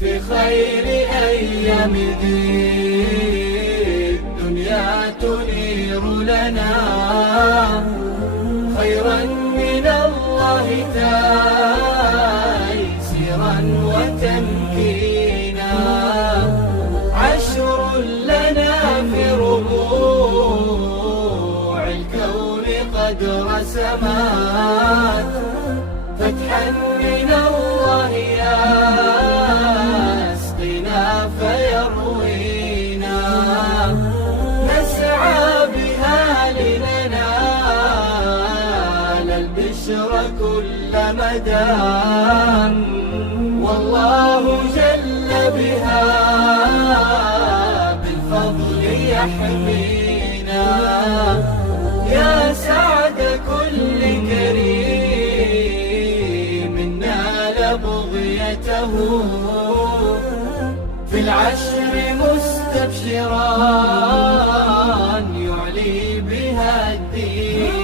في خير أيام ذي الدنيا تنير لنا خيرا من الله تيسيرا وتمكينا. عشر لنا في ربوع الكون قد رسمات فتحا من الله يسقينا فيروينا. نسعى بها لننال البشر كل مدى والله جل بها بالفضل يحمينا. يا سعد كل كريم نال بغيته في العشر مستبشرا يعلي بها الدين.